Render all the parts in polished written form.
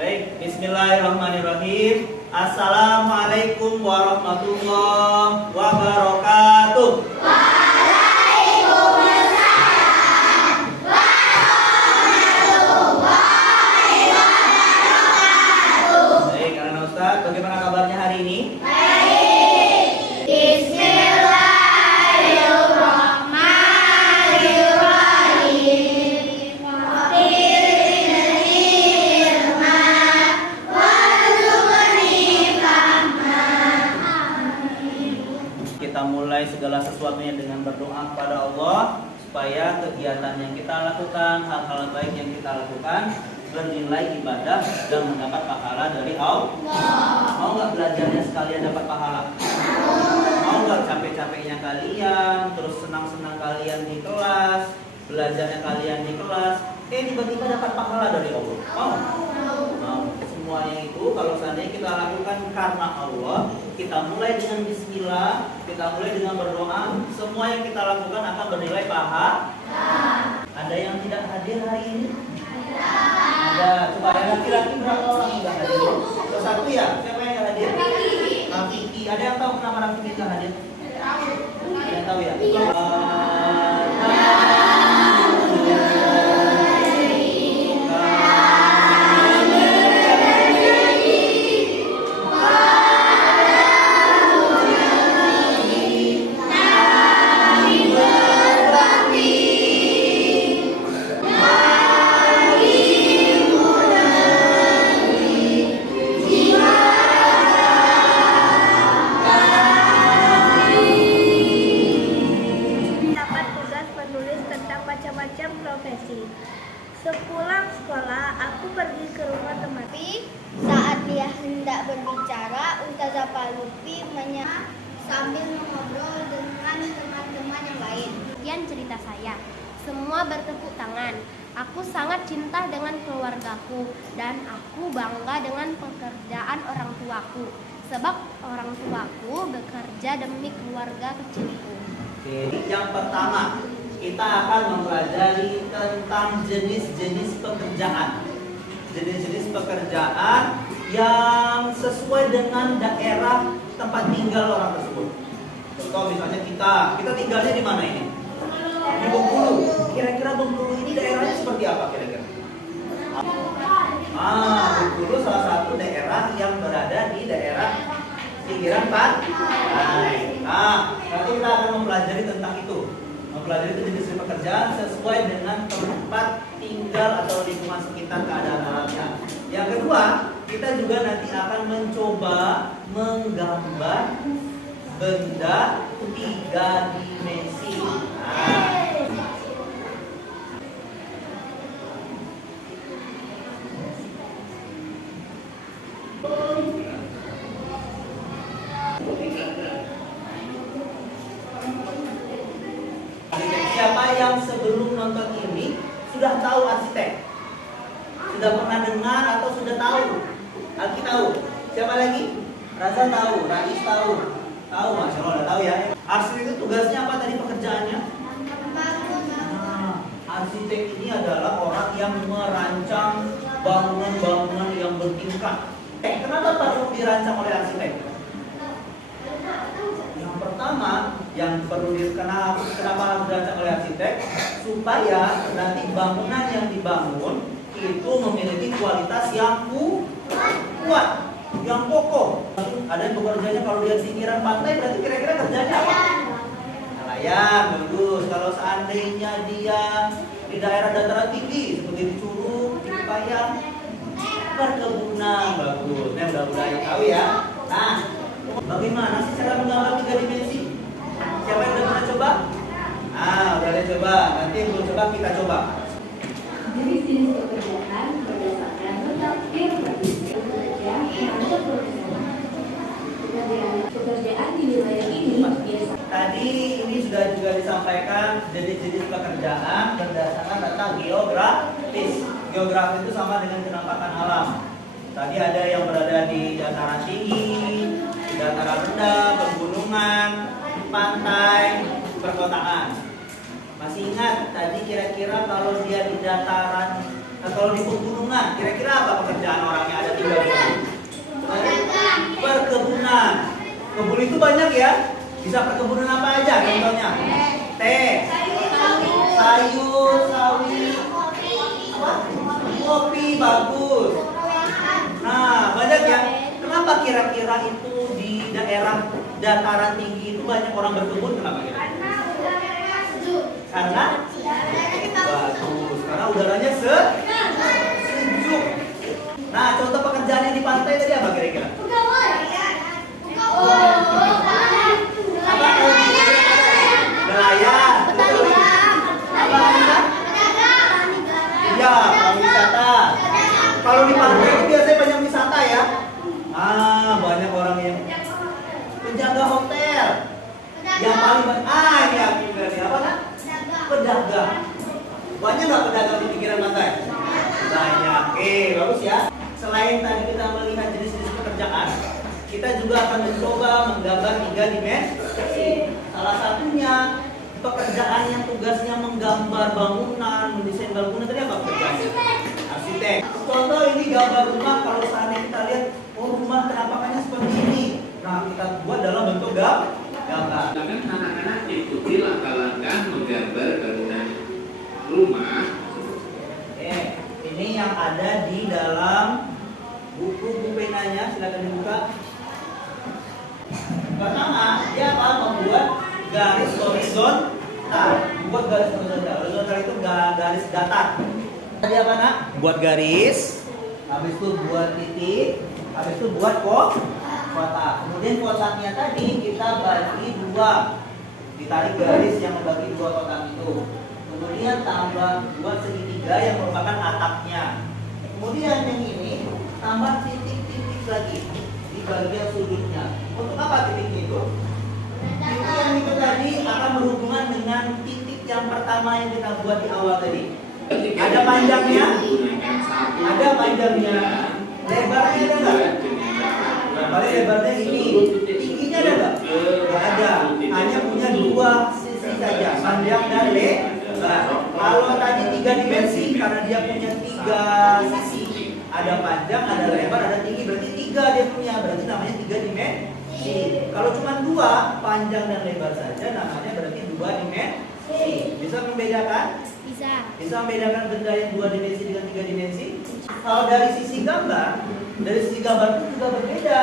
Baik, bismillahirrahmanirrahim. Assalamualaikum warahmatullahi wabarakatuh. Waalaikumsalam warahmatullahi wabarakatuh. Baik, anak Ustaz, bagaimana kabarnya hari ini? Baik. Bismillahirrahmanirrahim. Kita mulai segala sesuatunya dengan berdoa kepada Allah supaya kegiatan yang kita lakukan, hal-hal baik yang kita lakukan bernilai ibadah dan mendapat pahala dari Allah. Mau nggak belajarnya sekalian dapat pahala? Mau nggak capek-capeknya kalian, terus senang-senang kalian di kelas, belajarnya kalian di kelas, tiba-tiba dapat pahala dari Allah? Mau? Mau. Semuanya itu kalau seandainya kita lakukan karena Allah, kita mulai dengan bismillah, kita mulai dengan berdoa, semua yang kita lakukan akan bernilai pahala. Ada yang tidak hadir hari ini? Ada. Coba yang laki-laki berapa orang yang tidak hadir? Satu ya? Siapa yang tidak hadir? Rafiki. Ada yang tahu kenapa Rafiki tidak hadir? Ada yang tahu ya? macam-macam profesi. Sepulang sekolah, aku pergi ke rumah teman. Saat dia hendak berbicara, Ustazah Palupi sambil mengobrol dengan teman-teman yang lain. Sekian cerita saya. Semua bertepuk tangan. Aku sangat cinta dengan keluargaku dan aku bangga dengan pekerjaan orang tuaku. Sebab orang tuaku bekerja demi keluarga kecilku. Oke, yang pertama kita akan mempelajari tentang jenis-jenis pekerjaan. Jenis-jenis pekerjaan yang sesuai dengan daerah tempat tinggal orang tersebut. Contoh misalnya kita tinggalnya di mana ini? Di Bengkulu. Kira-kira Bengkulu ini daerahnya seperti apa kira-kira? Bengkulu salah satu daerah yang berada di daerah pinggiran pantai. Nanti kita akan mempelajari tentang itu. Mempelajari itu jenis pekerjaan sesuai dengan tempat tinggal atau lingkungan sekitar keadaan alamnya. Yang kedua, kita juga nanti akan mencoba menggambar benda 3 dimensi. Siapa yang sebelum nonton ini sudah tahu arsitek? Sudah pernah dengar atau sudah tahu? Alki tahu? Siapa lagi? Raza tahu, Rais tahu. Tahu, Masya Allah, udah tahu ya. Arsitek itu tugasnya apa tadi pekerjaannya? Arsitek ini adalah orang yang merancang bangunan-bangunan yang bertingkat. Kenapa perlu dirancang oleh arsitek? Yang pertama, yang perlu kenapa harus dirancang oleh arsitek? Supaya nanti bangunan yang dibangun itu memiliki kualitas yang kuat, yang kokoh. Ada yang bekerjanya kalau dia di pinggiran pantai, berarti kira-kira kerjanya apa? Nelayan, bagus. Kalau seandainya dia di daerah dataran tinggi seperti di Curug, di Payang, perkebunan, bagus. Nah, udah tahu ya. Nah, bagaimana sih cara menggambar 3 dimensi? Siapa yang udah pernah coba? Udah ada coba. Nanti yang belum coba kita coba. Jenis-jenis pekerjaan berdasarkan letak geografis bekerja masuk profesional. Pekerjaan di wilayah ini biasa. Tadi ini sudah juga disampaikan jenis-jenis pekerjaan berdasarkan letak geografis. Geografis itu sama dengan penampakan alam. Tadi ada yang berada di dataran tinggi, di dataran rendah, pegunungan, pantai, perkotaan. Masih ingat tadi kira-kira kalau dia di dataran atau di pegunungan, kira-kira apa pekerjaan orangnya banyak ya. Bisa perkebunan apa aja contohnya? Teh, sayur, sawi, apa? Kopi, bagus. Nah, banyak ya. Kenapa kira-kira itu di daerah dataran tinggi itu banyak orang berkebun? Kenapa kira? Karena bagus. Karena udaranya sejuk. Nah, contoh pekerjaan yang di pantai tadi apa kira-kira? Apa? Nelayan. Apa? Iya, wisata. Kalau di pantai itu biasanya banyak wisata ya. Banyak orang yang penjaga hotel. Yang paling banyak, ini aku berarti apa kan? Pedagang. Banyak nggak pedagang di pinggiran pantai? Banyak. Bagus ya. Selain tadi kita melihat jenis-jenis pekerjaan, kita juga akan mencoba menggambar 3 dimensi. Salah satunya pekerjaan yang tugasnya menggambar bangunan, mendesain bangunan tadi apa pekerjaannya? Arsitek. Contoh ini gambar rumah, kalau seandainya kita lihat, rumah penampakannya seperti ini. Nah, kita buat dalam bentuk gambar. Silakan anak-anak ikuti langkah-langkah menggambar bangunan rumah. Ini yang ada di dalam buku penanya, silakan dibuka. Pertama, dia akan membuat garis horizontal. Buat garis horizontal. Horizontal itu garis datar. Tadi apa nak? Buat garis, habis itu buat titik, habis itu buat kotak. Kemudian kotaknya tadi kita bagi 2. Ditarik garis yang membagi 2 kotak itu. Kemudian tambah buat segitiga yang merupakan atapnya. Kemudian yang ini tambah titik-titik lagi di bagian sudutnya. Untuk apa titik itu? Titik yang itu tadi akan berhubungan dengan titik yang pertama yang kita buat di awal tadi. Ada panjangnya, lebarnya ada nggak? Lebarnya ini, tingginya ada nggak? Nggak ada, hanya punya 2 sisi saja, panjang dan lebar. Kalau tadi 3 dimensi, karena dia punya 3 sisi, ada panjang, ada lebar, ada tinggi, berarti 3 dia punya, berarti namanya 3 dimensi. Kalau cuma 2, panjang dan lebar saja, namanya berarti 2 dimensi. Bisa membedakan? Bisa membedakan benda yang 2 dimensi dengan 3 dimensi? Kalau dari sisi gambar itu juga berbeda.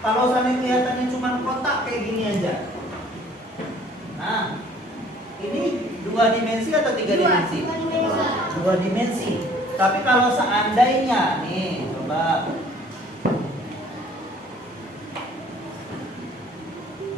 Kalau sampai kelihatannya cuma kotak kayak gini aja. Nah, ini 2 dimensi atau 3 dimensi? 2 dimensi. Tapi kalau seandainya, nih, coba.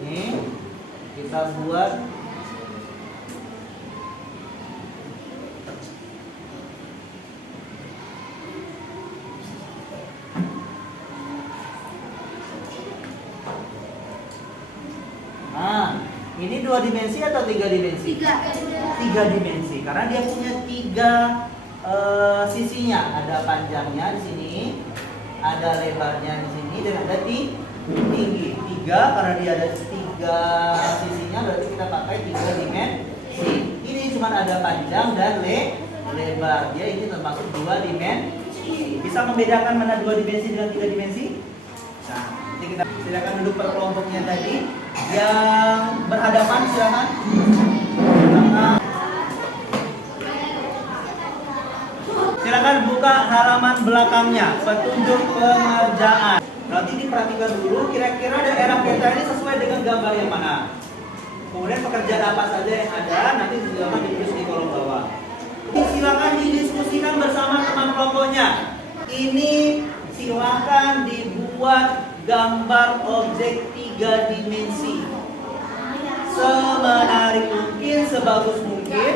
Nih, kita buat ini 2 dimensi atau 3 dimensi? 3 dimensi, karena dia punya 3 sisinya. Ada panjangnya di sini, ada lebarnya di sini, dan ada tinggi. 3 karena dia ada 3 sisinya, berarti kita pakai 3 dimensi. Ini cuma ada panjang dan lebar. Dia ini termasuk 2 dimensi. Bisa membedakan mana 2 dimensi dengan 3 dimensi? Nah, nanti kita silakan duduk per kelompoknya tadi. Yang berhadapan silakan. Silakan buka halaman belakangnya, petunjuk pengerjaan. Nanti diperhatikan dulu kira-kira daerah kita ini sesuai dengan gambar yang mana. Kemudian pekerjaan apa saja yang ada, nanti silakan ditulis di kolom bawah. Silakan didiskusikan bersama teman kelompoknya. Ini silakan dibuat gambar objek 3 dimensi. Semenarik mungkin, sebagus mungkin.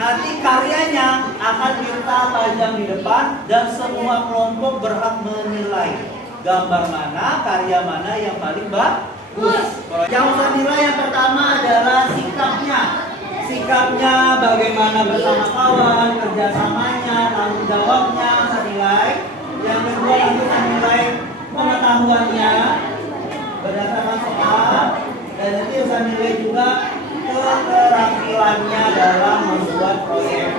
Nanti karyanya akan kita pajang di depan dan semua kelompok berhak menilai gambar mana, karya mana yang paling bagus. Yang usah nilai yang pertama adalah sikapnya. Sikapnya bagaimana bersama kawan, kerjasamanya, tanggung jawabnya usah nilai. Yang kedua nanti usah nilai pengetahuannya berdasarkan soal, dan nanti usah nilai juga keterampilannya dalam membuat proyek.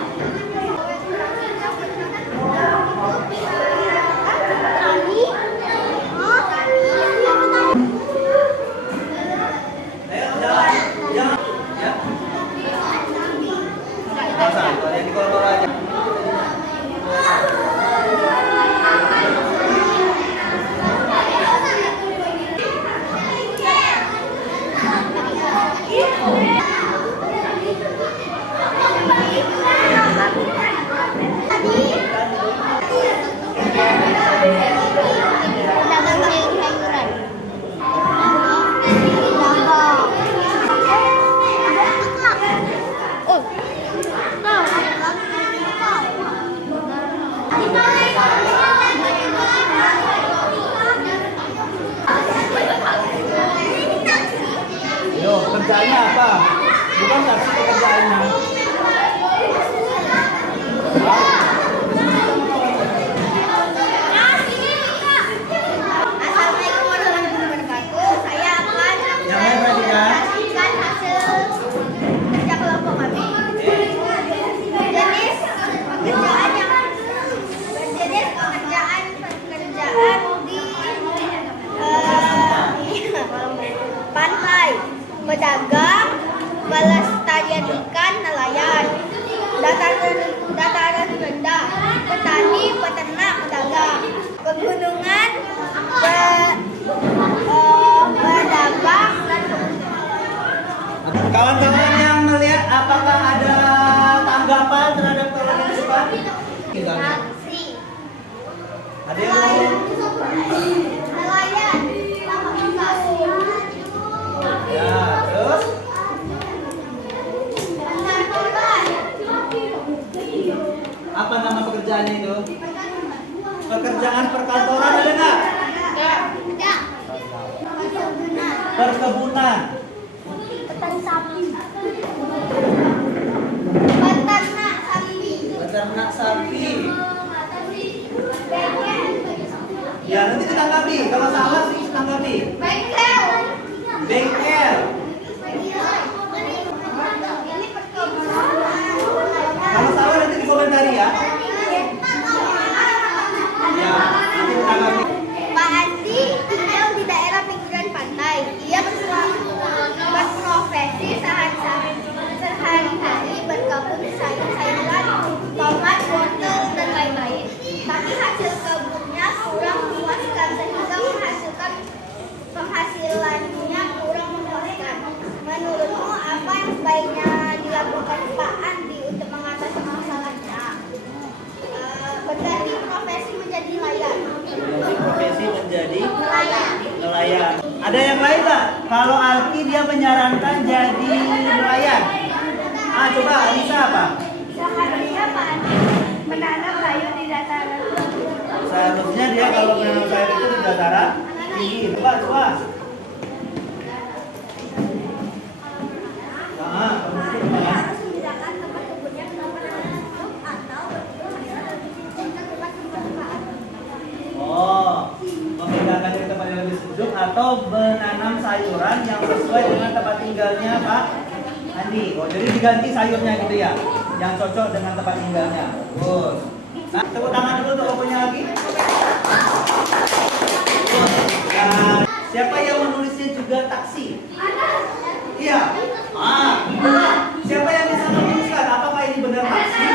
Tinggalnya. Taksi. Ada yang mau? Nelayan. Ya, terus? Apa nama pekerjaannya itu? Pekerjaan perkantoran ada nggak? Enggak. Perkebunan. Petani sapi. Peternak sapi. Peternak sapi. Bengkel. Ya, nanti ditanggapi. Kalau salah sih ditanggapi. Bengkel. Bengkel. Ini perkebunan. Kalau salah nanti dikomentari ya. Ya, nanti ditanggapi. Pak Andi tinggal di daerah pinggiran pantai. Ia berprofesi sehari-hari berkebun sayur-sayuran, tomat, wortel, dan lain-lain. Tapi hasil kebunnya kurang memuaskan sehingga penghasilannya kurang memuaskan. Menurutmu apa yang sebaiknya dilakukan Pak Andi untuk mengatasi masalahnya? Berganti profesi menjadi nelayan. Profesi menjadi Nelayan. nelayan. Ada yang lain nggak? Kalau Alki dia menyarankan jadi nelayan. Ah, coba Alisa apa? Seharusnya Pak Andi menanam sayur di dataran. Seharusnya dia kalau menanam sayur itu di dataran tinggi. Coba. Ah, Harus membedakan tempat kebunnya ke tempat hidup atau oh, membedakan dari tempat yang lebih sejuk atau menanam sayuran yang sesuai dengan tempat tinggalnya Pak Andi. Oh, jadi diganti sayurnya gitu ya, yang cocok dengan tempat tinggalnya. Bagus. Nah, tepuk tangan dulu untuk punya lagi. Nah, siapa yang menulisnya juga taksi? Iya. Ah, siapa yang bisa menuliskan? Apakah ini benar taksi?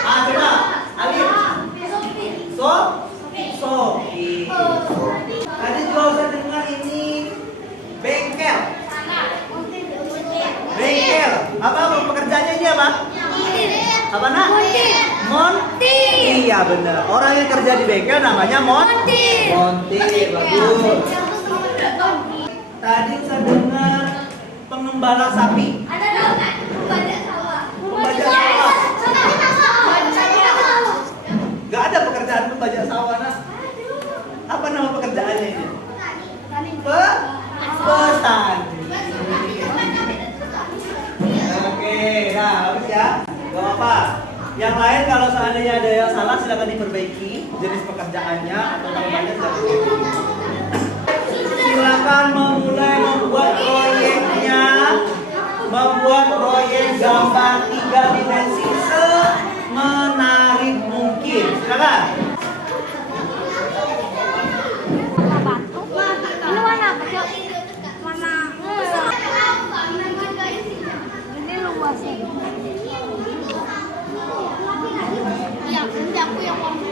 Ah, coba. Alif. Sofi. Tadi juga saya dengar ini bengkel. Bengkel. Apa pekerjaannya ini apa? Apa nak? Montir. Iya benar. Orang yang kerja di bengkel namanya montir. Montir. Bagus. Tadi saya dengar pengembala sapi. Pembajak sawah. Pembajak sawah. Gak ada pekerjaan pembajak sawah nak. Apa nama pekerjaannya ini? Petani. Oke, nah habis ya. Gak apa. Yang lain kalau seandainya ada yang salah silakan diperbaiki jenis pekerjaannya atau namanya silakan memulai membuat proyeknya, membuat proyek gambar 3 dimensi semenarik mungkin. Silakan. Ini warna apa, Cok? Warna ini luas ya. Ya, nanti aku yang ngomong.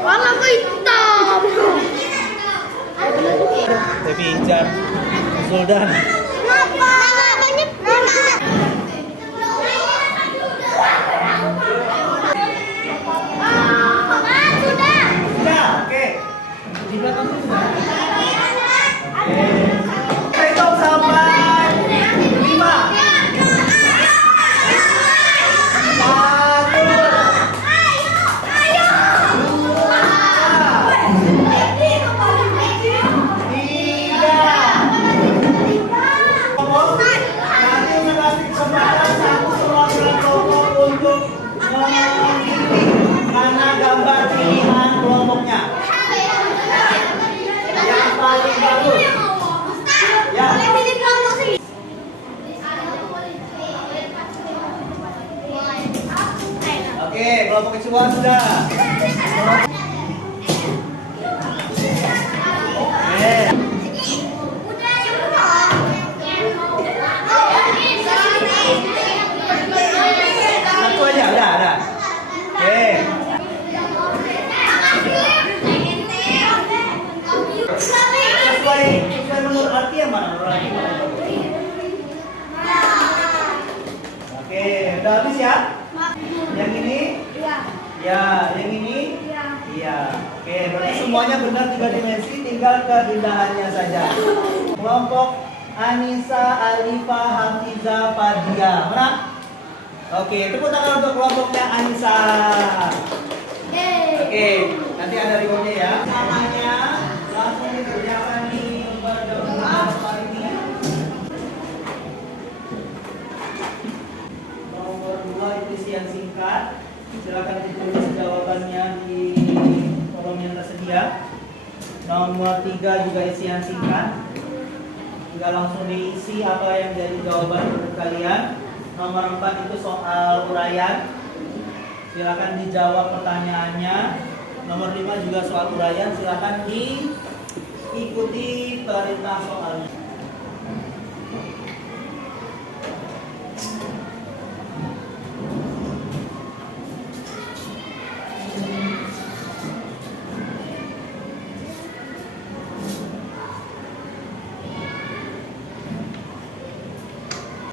Warna hitam. Tapi Ijar, Sultan. Sudah, oke. Di belakang sudah. Oke. Hitung sampai 5. 3. Oke, kelompok kedua sudah. Oke. habis ya? Yang ini? Iya. Ya, yang ini? Iya. Iya. Oke, berarti semuanya benar 3 dimensi, tinggal keindahannya saja. Kelompok Anissa, Alifa, Hafiza, Fadia. Mana? Oke, tepuk tangan untuk kelompoknya Anissa. Oke, nanti ada rewardnya ya. Namanya langsung dikerjakan di lembar ini. Nomor 2 itu isian singkat. Silakan ditulis jawabannya di kolom yang tersedia. Nomor 3 juga isian singkat. Tinggal langsung diisi apa yang jadi jawaban untuk kalian. Nomor 4 itu soal uraian. Silakan dijawab pertanyaannya. Nomor 5 juga soal uraian. Silakan diikuti perintah soalnya.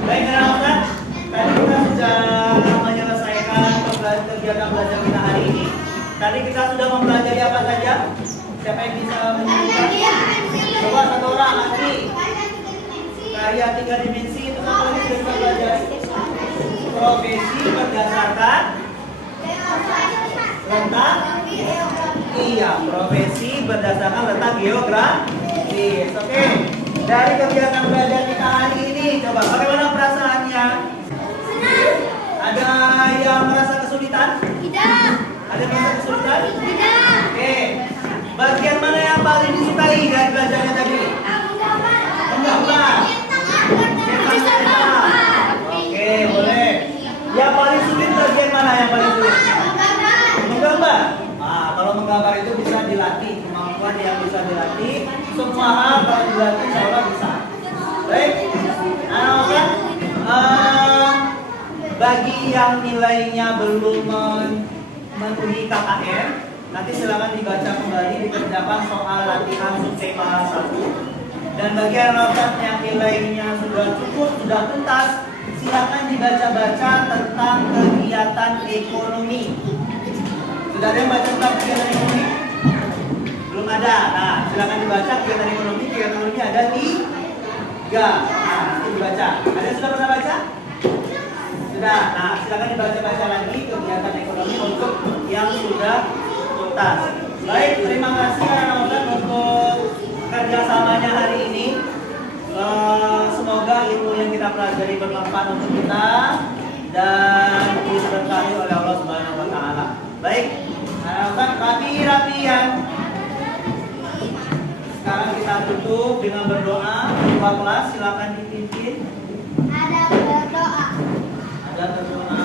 Baik, anak-anak, tadi kita sudah menyelesaikan kegiatan belajar kita hari ini. Tadi kita sudah mempelajari apa saja? Siapa yang bisa menyebutkan? Coba satu orang, Andi. Karya 3 dimensi itu apa lagi sudah kita pelajari? Profesi berdasarkan letak. Iya, profesi berdasarkan letak geografis. Oke. Dari kegiatan belajar kita hari ini, coba bagaimana perasaannya? Senang. Ada yang merasa kesulitan? Tidak. Ada yang merasa kesulitan? Tidak. Oke. Bagian mana yang paling disukai dari belajarnya tadi? Menggambar. Oke, boleh. Yang paling sulit bagian mana yang paling sulit? Menggambar. Nah, kalau menggambar itu bisa dilatih, kemampuan yang bisa dilatih. Semua hal kalau dilatih insya Allah bisa. Baik, anak-anak, bagi yang nilainya belum memenuhi KKM, nanti silakan dibaca kembali, dikerjakan soal latihan subtema 1. Dan bagi anak-anak yang nilainya sudah cukup, sudah tuntas, silakan dibaca-baca tentang kegiatan ekonomi. Sudah ada yang baca tentang kegiatan ekonomi? Belum ada. Nah, silakan dibaca kegiatan ekonomi. Kegiatan ekonomi ada 3. Nah, nanti dibaca. Ada yang sudah pernah baca? Sudah. Nah, silakan dibaca-baca lagi kegiatan ekonomi untuk yang sudah tuntas. Baik, terima kasih anak-anak untuk kerjasamanya hari ini. Semoga ilmu yang kita pelajari bermanfaat untuk kita dan diberkahi oleh Allah Subhanahu wa taala. Baik, anak-anak rapi-rapian. Sekarang kita tutup dengan berdoa. Ketua kelas silakan dipimpin. Ada berdoa. Ada berdoa.